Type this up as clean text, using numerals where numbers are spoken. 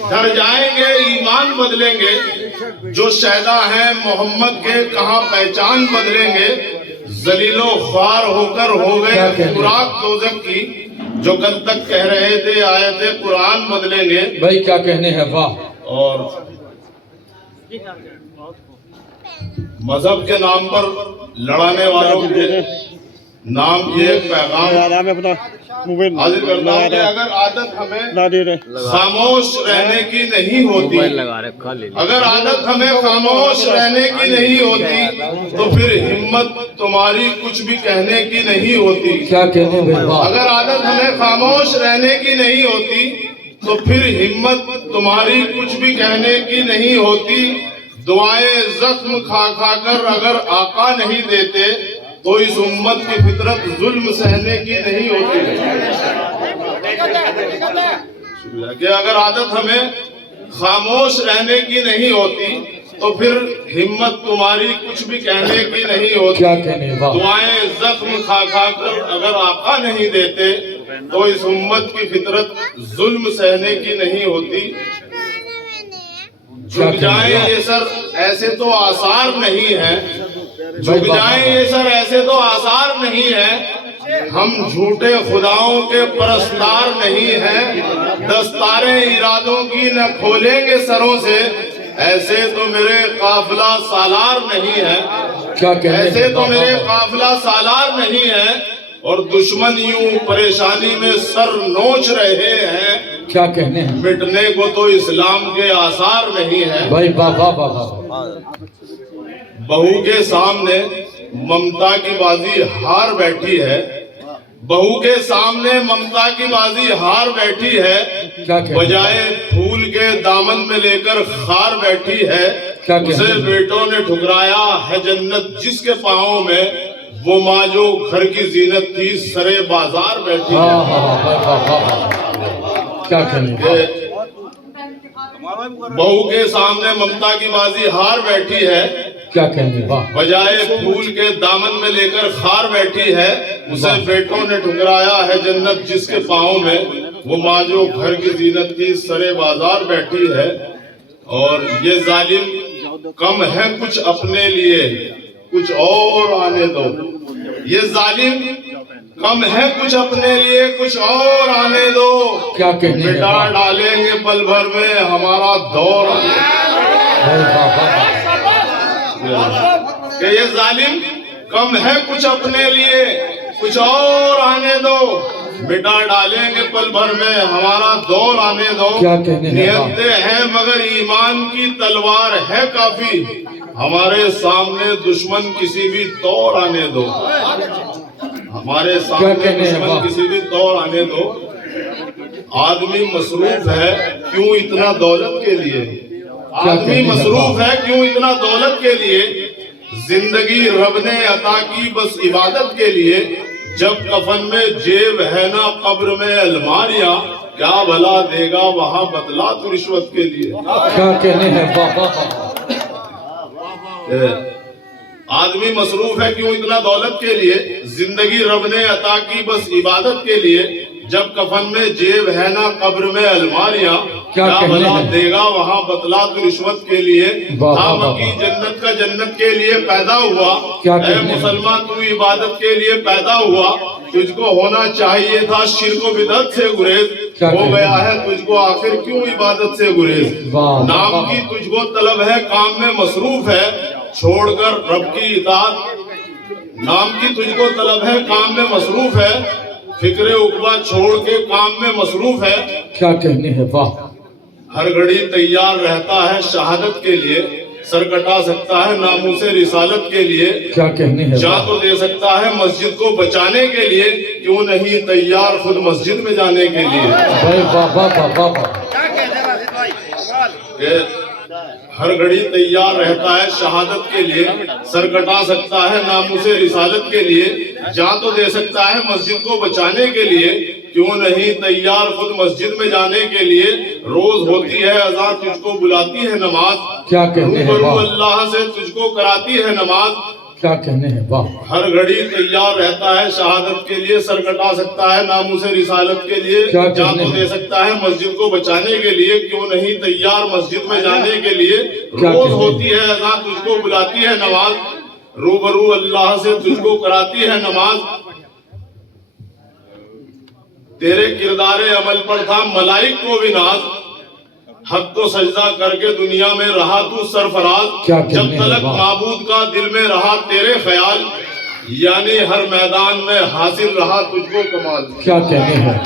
ڈر جائیں گے ایمان بدلیں گے، جو شہدا ہیں محمد کے کہاں پہچان بدلیں گے، ذلیل و خوار ہو کر ہو گئے خوراک دوزخ کی، جو کل تک کہہ رہے تھے آیت قرآن بدلیں گے۔ بھائی کیا کہنے ہیں، واہ۔ اور مذہب کے نام پر لڑانے والوں کے نام یہ پیغام حاضر کرتا ہوں کہ اگر عادت ہمیں خاموش رہنے کی نہیں ہوتی، اگر عادت ہمیں خاموش رہنے کی نہیں ہوتی تو پھر ہمت تمہاری کچھ بھی کہنے کی نہیں ہوتی۔ کیا کہنے ہیں، واہ۔ اگر عادت ہمیں خاموش رہنے کی نہیں ہوتی تو پھر ہمت تمہاری کچھ بھی کہنے کی نہیں ہوتی۔ دعائیں زخم کھا کھا کر اگر آقا نہیں دیتے تو اس امت کی فطرت ظلم سہنے کی نہیں ہوتی۔ کہ اگر عادت ہمیں خاموش رہنے کی نہیں ہوتی تو پھر ہمت تمہاری کچھ بھی کہنے کی نہیں ہوتی۔ کیا کہنے، واہ۔ دعائیں زخم کھا کھا کر اگر آقا نہیں دیتے تو اس امت کی فطرت ظلم سہنے کی نہیں ہوتی۔ جھک جائیں یہ سر ایسے تو آثار نہیں ہے، جھک جائیں یہ سر ایسے تو آثار نہیں ہے، ہم جھوٹے خداؤں کے پرستار نہیں ہیں، دستاریں ارادوں کی نہ کھولیں گے سروں سے، ایسے تو میرے قافلہ سالار نہیں ہے، کیا کہنے، ایسے تو میرے قافلہ سالار نہیں ہے، اور دشمن یوں پریشانی میں سر نوچ رہے ہیں، کیا کہنے ہیں، مٹنے کو تو اسلام کے آثار نہیں ہے۔ بھائی واہ واہ واہ۔ بہو کے سامنے ممتا کی بازی ہار بیٹھی ہے، بہو کے سامنے ممتا کی بازی ہار بیٹھی ہے، بجائے پھول کے دامن میں لے کر خار بیٹھی ہے، اسے بیٹوں نے ٹھکرایا ہے جنت جس کے پاؤں میں، وہ ماں جو گھر کی زینت تھی سرے بازار بیٹھی ہے۔ کیا کہنے، بہو کے سامنے ممتا کی بازی ہار بیٹھی ہے، کیا کہنے، واہ۔ بجائے پھول کے دامن میں لے کر خار بیٹھی ہے، اسے بیٹوں نے ٹھکرایا ہے جنت جس کے پاؤں میں، وہ ماں جو گھر کی زینت تھی سرے بازار بیٹھی ہے۔ اور یہ ظالم کم ہے کچھ اپنے لیے کچھ اور آنے دو، یہ ظالم کم ہے کچھ اپنے لیے کچھ اور آنے دو، کیا کہنے، مٹا ڈالیں گے پل بھر میں ہمارا دور آنے دو۔ کہ یہ ظالم کم ہے کچھ اپنے لیے کچھ اور آنے دو، مٹا ڈالیں گے پل بھر میں ہمارا دور آنے دو۔ نیتیں ہیں مگر ایمان کی تلوار ہے کافی، ہمارے سامنے دشمن کسی بھی طور آنے دو، ہمارے سامنے دشمن کسی بھی طور آنے دو۔ آدمی مصروف ہے کیوں اتنا دولت کے لیے، آدمی مصروف ہے کیوں اتنا دولت کے لیے، زندگی رب نے عطا کی بس عبادت کے لیے، جب کفن میں جیب ہے نا قبر میں الماریاں، کیا بھلا دے گا وہاں بدلا تو رشوت کے لیے۔ کیا کہنے ہیں، آدمی مصروف ہے کیوں اتنا دولت کے لیے، زندگی رب نے عطا کی بس عبادت کے لیے، جب کفن میں جیب ہے نا قبر میں الماریاں، کیا بھلا دے گا وہاں بتلا تو رشوت کے لیے۔ مکی جنت کا جنت کے لیے پیدا ہوا، اے مسلمان تو عبادت کے لیے پیدا ہوا، تجھ کو ہونا چاہیے تھا شرک و بدعت سے گریز، ہو گیا ہے تجھ کو آخر کیوں عبادت سے گریز۔ نام کی تجھ کو طلب ہے کام میں مصروف ہے، چھوڑ کر رب کی اطاعت، نام کی تجھ کو طلب ہے کام میں مصروف ہے، فکر عقبہ چھوڑ کے کام میں مصروف ہے۔ کیا کہنے ہیں، واہ۔ ہر گھڑی تیار رہتا ہے شہادت کے لیے، سر کٹا سکتا ہے ناموس رسالت کے لیے، کیا کہنے ہیں، جان تو دے سکتا ہے مسجد کو بچانے کے لیے، کیوں نہیں تیار خود مسجد میں جانے کے لیے۔ ہر گھڑی تیار رہتا ہے شہادت کے لیے، سر کٹا سکتا ہے ناموس رسالت کے لیے، جان تو دے سکتا ہے مسجد کو بچانے کے لیے، کیوں نہیں تیار خود مسجد میں جانے کے لیے۔ روز ہوتی ہے اذان تجھ کو بلاتی ہے نماز، کیا کہتے ہیں، روبرو اللہ سے تجھ کو کراتی ہے نماز، کیا کہنے ہیں، واہ ہر گھڑی تیار رہتا ہے شہادت کے لیے، سر کٹا سکتا ہے ناموس رسالت کے لیے، کیا جان کہنے تو ہیں۔ دے سکتا ہے مسجد کو بچانے کے لیے، کیوں نہیں تیار مسجد میں جانے کے لیے؟ کیا روز کہنے ہیں۔ ہوتی ہے اذان، تجھ کو بلاتی ہے نماز، روبرو اللہ سے تجھ کو کراتی ہے نماز، تیرے کردار عمل پر تھا ملائک کو بھی ناز، حق کو سجدہ کر کے دنیا میں رہا تو سرفراز، کیا جب کہنے ہیں، تلک واہ معبود کا دل میں رہا تیرے خیال، یعنی ہر میدان میں حاصل رہا تجھ کو کمال۔ کیا کہنے ہیں۔